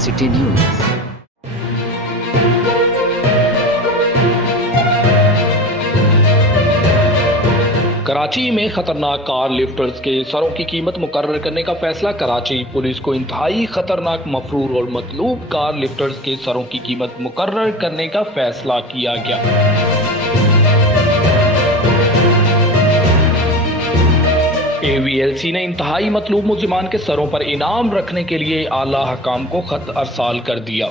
City news. Karachi में खतरनाक car lifters के सरों की कीमत मुकर्रर करने का फैसला। कराची पुलिस को इंतहाई खतरनाक, मफरूर और मतलूब कार लिफ्टर्स के सरों की कीमत मुकर्रर करने का फैसला किया गया। AVLC ने इंतहाई मतलूब मुल्जिमान के सरों पर इनाम रखने के लिए आला हकाम को खत अरसाल कर दिया।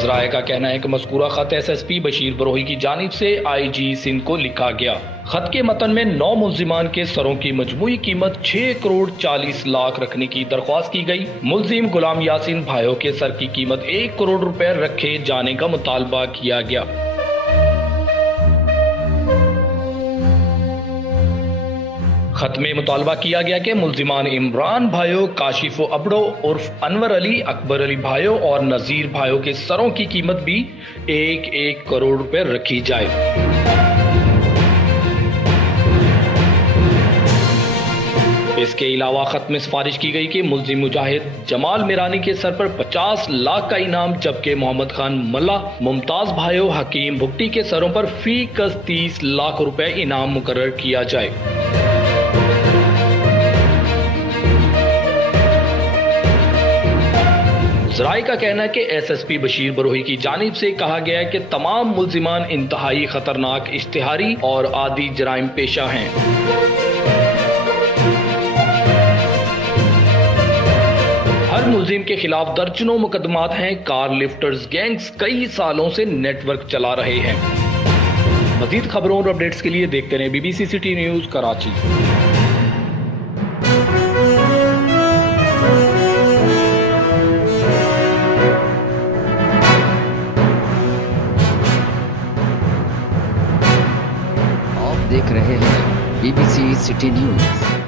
ज़राए का कहना है कि मज़कूरा खत SSP बशीर बरोही की जानिब से IG सिंध को लिखा गया। खत के मतन में 9 मुल्जिमान के सरों की मजमूई कीमत 6 करोड़ 40 लाख रखने की दरख्वास्त की गई। मुल्जिम गुलाम यासीन भाइयों के सर की कीमत 1 करोड़ रुपए रखे जाने का मुतालबा किया गया। खत में मुतालबा किया गया कि मुल्जिमान इमरान भाइयों, काशिफ अबड़ो उर्फ अनवर अली, अकबर अली भाइयों और नजीर भाइयों के सरों की कीमत भी 1 करोड़ रुपए रखी जाए। इसके अलावा खत में सिफारिश की गई कि मुल्जिम मुजाहिद जमाल मिरानी के सर पर 50 लाख का इनाम, जबकि मोहम्मद खान मल्ला, मुमताज भाइयों, हकीम भुट्टी के सरों पर फी कस 30 लाख रुपए इनाम मुकर्रर किया जाए। ज़राए का कहना है कि SSP बशीर बरोही की जानिब से कहा गया है कि तमाम मुल्जिमान इंतहाई खतरनाक, इश्तिहारी और आदि जराइम पेशा हैं। हर मुल्जिम के खिलाफ दर्जनों मुकदमात हैं। कार लिफ्टर्स गैंग्स कई सालों से नेटवर्क चला रहे हैं। मज़ीद खबरों और अपडेट्स के लिए देखते रहें BBC सिटी न्यूज़ कराची। आप देख रहे हैं BBC सिटी न्यूज़।